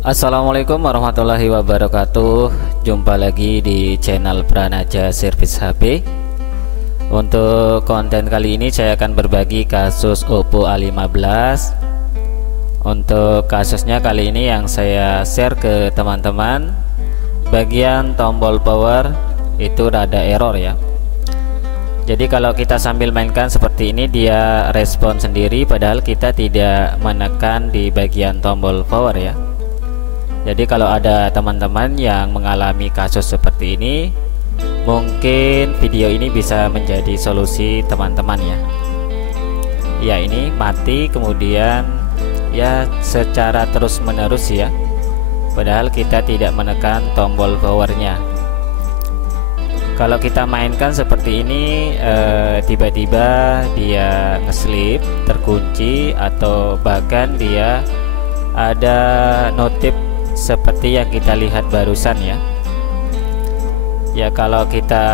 Assalamualaikum warahmatullahi wabarakatuh. Jumpa lagi di channel Pranaja Service HP. Untuk konten kali ini saya akan berbagi kasus Oppo A15. Untuk kasusnya kali ini yang saya share ke teman-teman, bagian tombol power itu rada error ya. Jadi kalau kita sambil mainkan seperti ini, dia respon sendiri padahal kita tidak menekan di bagian tombol power ya. Jadi kalau ada teman-teman yang mengalami kasus seperti ini, mungkin video ini bisa menjadi solusi teman-teman ya. Ya, ini mati kemudian ya secara terus menerus ya, padahal kita tidak menekan tombol powernya. Kalau kita mainkan seperti ini, tiba-tiba dia ngeslip, terkunci, atau bahkan dia ada notif seperti yang kita lihat barusan ya. Ya, kalau kita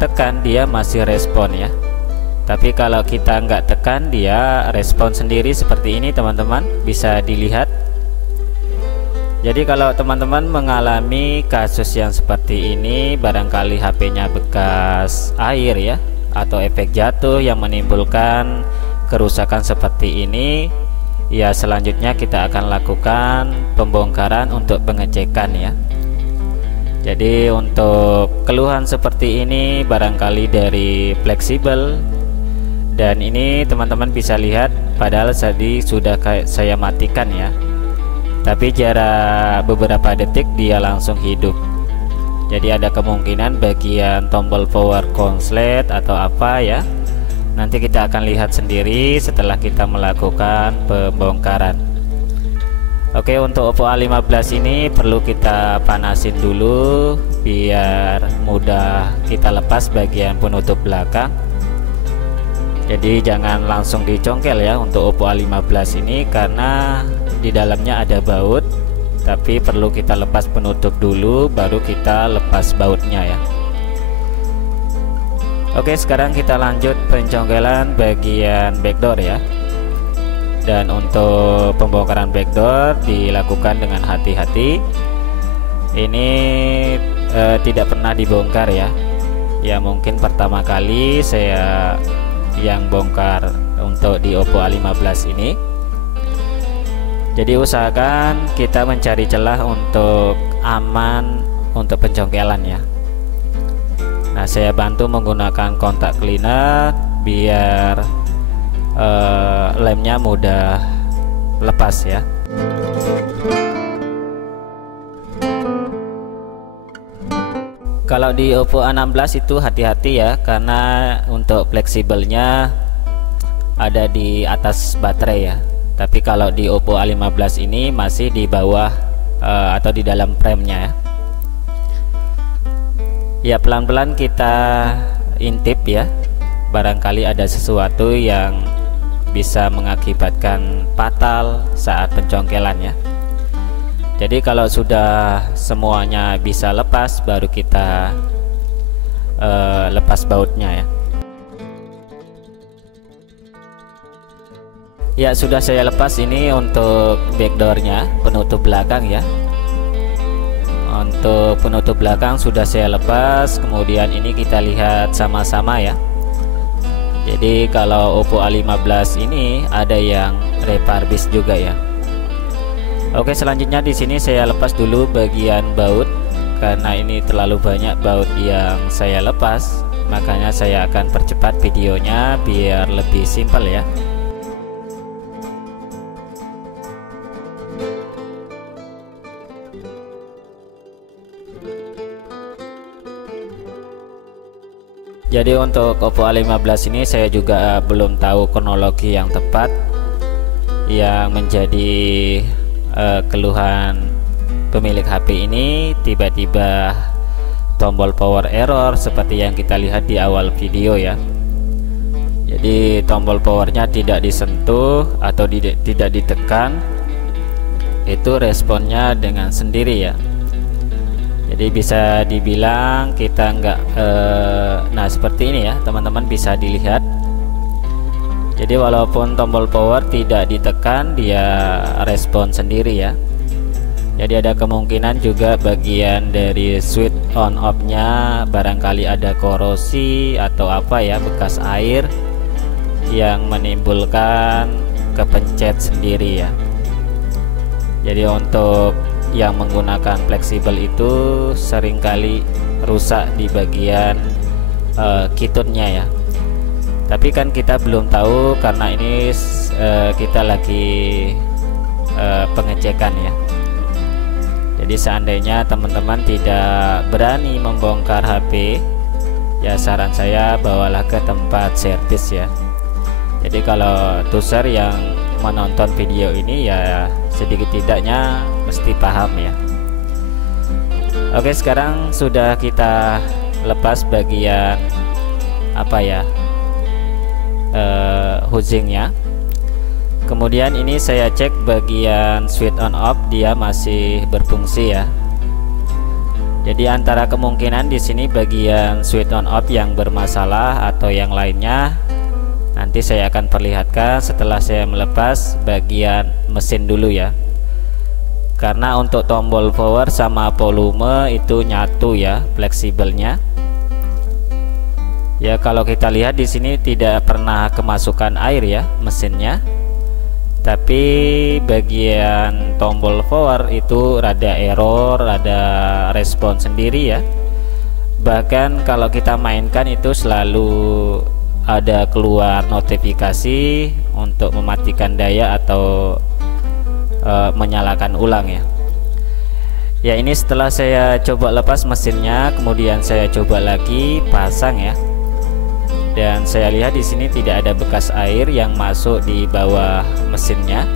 tekan dia masih respon ya, tapi kalau kita nggak tekan dia respon sendiri seperti ini teman-teman, bisa dilihat. Jadi kalau teman-teman mengalami kasus yang seperti ini, barangkali HP-nya bekas air ya, atau efek jatuh yang menimbulkan kerusakan seperti ini, ya selanjutnya kita akan lakukan pembongkaran untuk pengecekan ya. Jadi untuk keluhan seperti ini barangkali dari fleksibel, dan ini teman-teman bisa lihat padahal tadi sudah saya matikan ya, tapi jarak beberapa detik dia langsung hidup. Jadi ada kemungkinan bagian tombol power konslet atau apa ya. Nanti kita akan lihat sendiri setelah kita melakukan pembongkaran. Oke, untuk Oppo A15 ini perlu kita panasin dulu biar mudah kita lepas bagian penutup belakang. Jadi jangan langsung dicongkel ya untuk Oppo A15 ini, karena di dalamnya ada baut, tapi perlu kita lepas penutup dulu baru kita lepas bautnya ya. Oke, sekarang kita lanjut pencongkelan bagian backdoor ya. Dan untuk pembongkaran backdoor dilakukan dengan hati-hati. Ini tidak pernah dibongkar ya. Ya mungkin pertama kali saya yang bongkar untuk di Oppo A15 ini. Jadi usahakan kita mencari celah untuk aman untuk pencongkelan ya. Nah, saya bantu menggunakan kontak cleaner biar lemnya mudah lepas ya. Kalau di Oppo A16 itu hati-hati ya, karena untuk fleksibelnya ada di atas baterai ya. Tapi kalau di Oppo A15 ini masih di bawah atau di dalam frame-nya ya. Ya, pelan-pelan kita intip ya. Barangkali ada sesuatu yang bisa mengakibatkan fatal saat pencongkelan ya. Jadi kalau sudah semuanya bisa lepas, baru kita lepas bautnya ya. Ya, sudah saya lepas ini untuk backdoornya, penutup belakang ya. Untuk penutup belakang sudah saya lepas, kemudian ini kita lihat sama-sama ya. Jadi kalau Oppo A15 ini ada yang refurbish juga ya. Oke, selanjutnya di sini saya lepas dulu bagian baut, karena ini terlalu banyak baut yang saya lepas, makanya saya akan percepat videonya biar lebih simpel ya. Jadi untuk Oppo A15 ini saya juga belum tahu kronologi yang tepat yang menjadi keluhan pemilik HP ini. Tiba-tiba tombol power error seperti yang kita lihat di awal video ya. Jadi tombol powernya tidak disentuh atau tidak ditekan, itu responnya dengan sendiri ya. Jadi bisa dibilang kita enggak nah seperti ini ya teman-teman, bisa dilihat. Jadi walaupun tombol power tidak ditekan, dia respon sendiri ya. Jadi ada kemungkinan juga bagian dari switch on off nya barangkali ada korosi atau apa ya, bekas air yang menimbulkan kepencet sendiri ya. Jadi untuk yang menggunakan fleksibel itu seringkali rusak di bagian kitutnya ya. Tapi kan kita belum tahu karena ini kita lagi pengecekan ya. Jadi seandainya teman-teman tidak berani membongkar HP, ya saran saya bawalah ke tempat servis ya. Jadi kalau user yang menonton video ini ya sedikit tidaknya mesti paham ya. Oke, sekarang sudah kita lepas bagian apa ya, housingnya. Kemudian ini saya cek bagian switch on off, dia masih berfungsi ya. Jadi antara kemungkinan di sini bagian switch on off yang bermasalah atau yang lainnya nanti saya akan perlihatkan setelah saya melepas bagian mesin dulu ya. Karena untuk tombol power sama volume itu nyatu ya, fleksibelnya. Ya kalau kita lihat di sini tidak pernah kemasukan air ya mesinnya. Tapi bagian tombol power itu rada error, rada respon sendiri ya. Bahkan kalau kita mainkan itu selalu ada keluar notifikasi untuk mematikan daya atau menyalakan ulang ya. Ya ini setelah saya coba lepas mesinnya, kemudian saya coba lagi pasang ya. Dan saya lihat di sini tidak ada bekas air yang masuk di bawah mesinnya.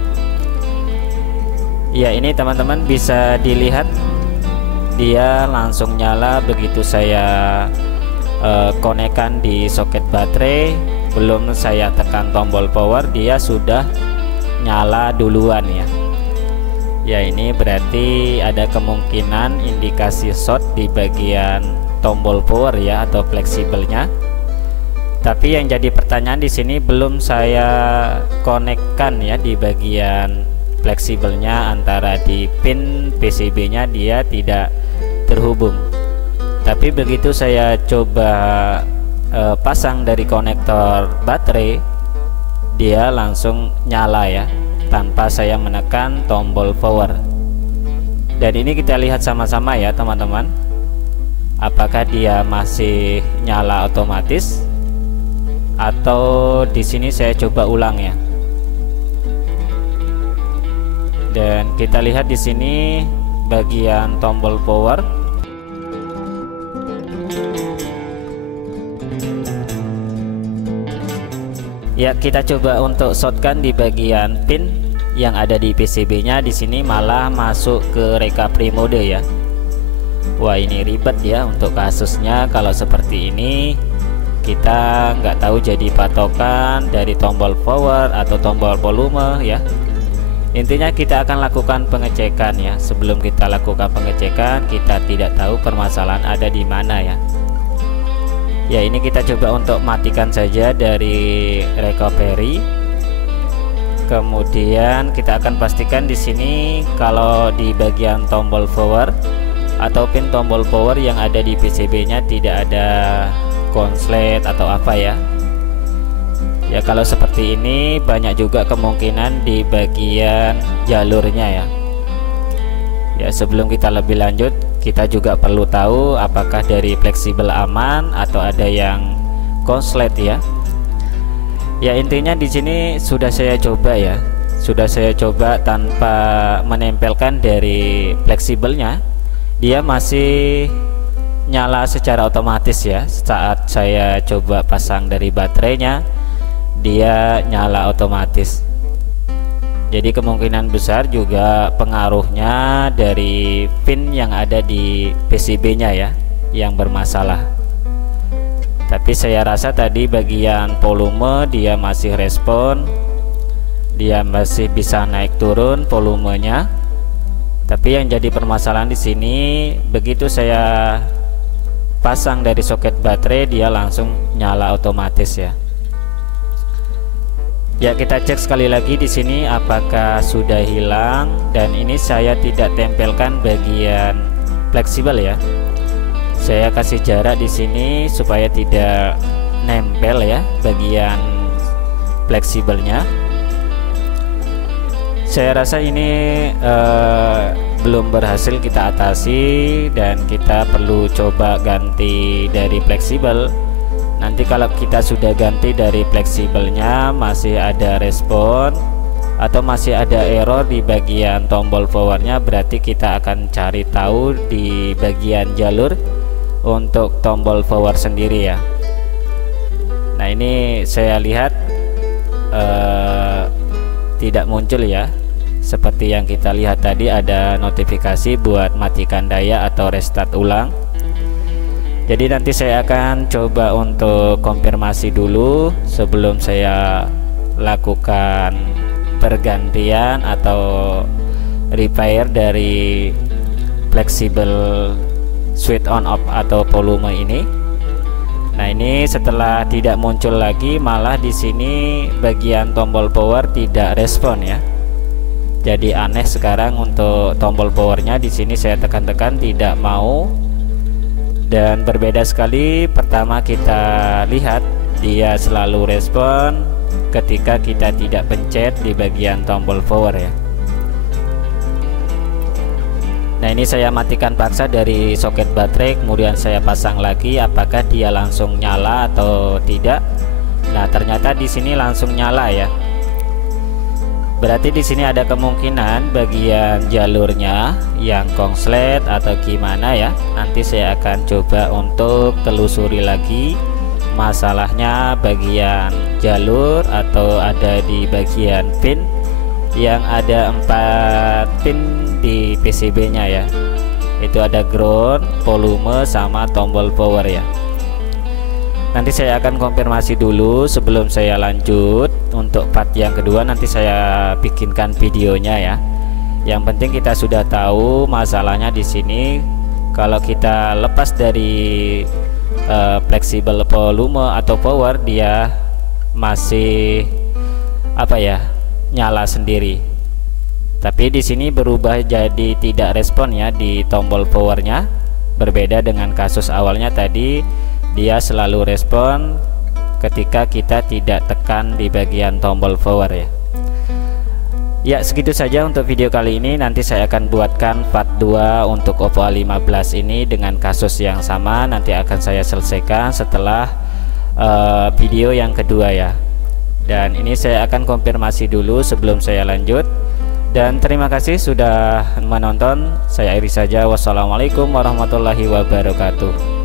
Ya ini teman-teman bisa dilihat dia langsung nyala begitu saya konekkan di soket baterai. Belum saya tekan tombol power dia sudah nyala duluan ya. Ya ini berarti ada kemungkinan indikasi short di bagian tombol power ya atau fleksibelnya. Tapi yang jadi pertanyaan di sini belum saya konekkan ya di bagian fleksibelnya, antara di pin PCB-nya dia tidak terhubung. Tapi begitu saya coba pasang dari konektor baterai, dia langsung nyala ya tanpa saya menekan tombol power. Dan ini kita lihat sama-sama ya teman-teman, apakah dia masih nyala otomatis atau di sini saya coba ulang ya. Dan kita lihat di sini bagian tombol power. Ya, kita coba untuk shortkan di bagian pin yang ada di PCB-nya. Di sini malah masuk ke recovery mode ya. Wah, ini ribet ya untuk kasusnya kalau seperti ini. Kita nggak tahu jadi patokan dari tombol power atau tombol volume ya. Intinya kita akan lakukan pengecekan ya. Sebelum kita lakukan pengecekan, kita tidak tahu permasalahan ada di mana ya. Ya ini kita coba untuk matikan saja dari recovery. Kemudian kita akan pastikan di sini kalau di bagian tombol power atau pin tombol power yang ada di PCB-nya tidak ada konslet atau apa ya. Ya kalau seperti ini banyak juga kemungkinan di bagian jalurnya ya. Ya sebelum kita lebih lanjut, kita juga perlu tahu apakah dari fleksibel aman atau ada yang konslet ya. Ya intinya di sini sudah saya coba ya. Sudah saya coba tanpa menempelkan dari fleksibelnya. Dia masih nyala secara otomatis ya. Saat saya coba pasang dari baterainya, dia nyala otomatis. Jadi kemungkinan besar juga pengaruhnya dari pin yang ada di PCB-nya ya yang bermasalah. Tapi saya rasa tadi bagian volume dia masih respon, dia masih bisa naik turun volumenya. Tapi yang jadi permasalahan di sini begitu saya pasang dari soket baterai dia langsung nyala otomatis ya. Ya, kita cek sekali lagi di sini apakah sudah hilang, dan ini saya tidak tempelkan bagian fleksibel ya. Saya kasih jarak di sini supaya tidak nempel ya bagian fleksibelnya. Saya rasa ini belum berhasil kita atasi, dan kita perlu coba ganti dari fleksibel. Nanti kalau kita sudah ganti dari fleksibelnya masih ada respon atau masih ada error di bagian tombol powernya, berarti kita akan cari tahu di bagian jalur untuk tombol power sendiri ya. Nah, ini saya lihat tidak muncul ya, seperti yang kita lihat tadi ada notifikasi buat matikan daya atau restart ulang. Jadi nanti saya akan coba untuk konfirmasi dulu sebelum saya lakukan pergantian atau repair dari fleksibel switch on off atau volume ini. Nah, ini setelah tidak muncul lagi, malah di sini bagian tombol power tidak respon ya. Jadi aneh sekarang untuk tombol powernya di sini saya tekan-tekan tidak mau. Dan berbeda sekali, pertama kita lihat dia selalu respon ketika kita tidak pencet di bagian tombol power ya. Nah, ini saya matikan paksa dari soket baterai, kemudian saya pasang lagi apakah dia langsung nyala atau tidak. Nah, ternyata di sini langsung nyala ya. Berarti di sini ada kemungkinan bagian jalurnya yang konslet atau gimana ya. Nanti saya akan coba untuk telusuri lagi masalahnya bagian jalur atau ada di bagian pin yang ada 4 pin di PCB nya ya. Itu ada ground, volume, sama tombol power ya. Nanti saya akan konfirmasi dulu sebelum saya lanjut. Untuk part yang kedua nanti saya bikinkan videonya ya. Yang penting kita sudah tahu masalahnya di sini. Kalau kita lepas dari fleksibel volume atau power, dia masih nyala sendiri. Tapi di sini berubah jadi tidak respon ya di tombol powernya. Berbeda dengan kasus awalnya tadi, dia selalu respon ketika kita tidak tekan di bagian tombol power ya. Ya, segitu saja untuk video kali ini. Nanti saya akan buatkan part 2 untuk Oppo A15 ini dengan kasus yang sama. Nanti akan saya selesaikan setelah video yang kedua ya. Dan ini saya akan konfirmasi dulu sebelum saya lanjut. Dan terima kasih sudah menonton. Saya akhiri saja. Wassalamualaikum warahmatullahi wabarakatuh.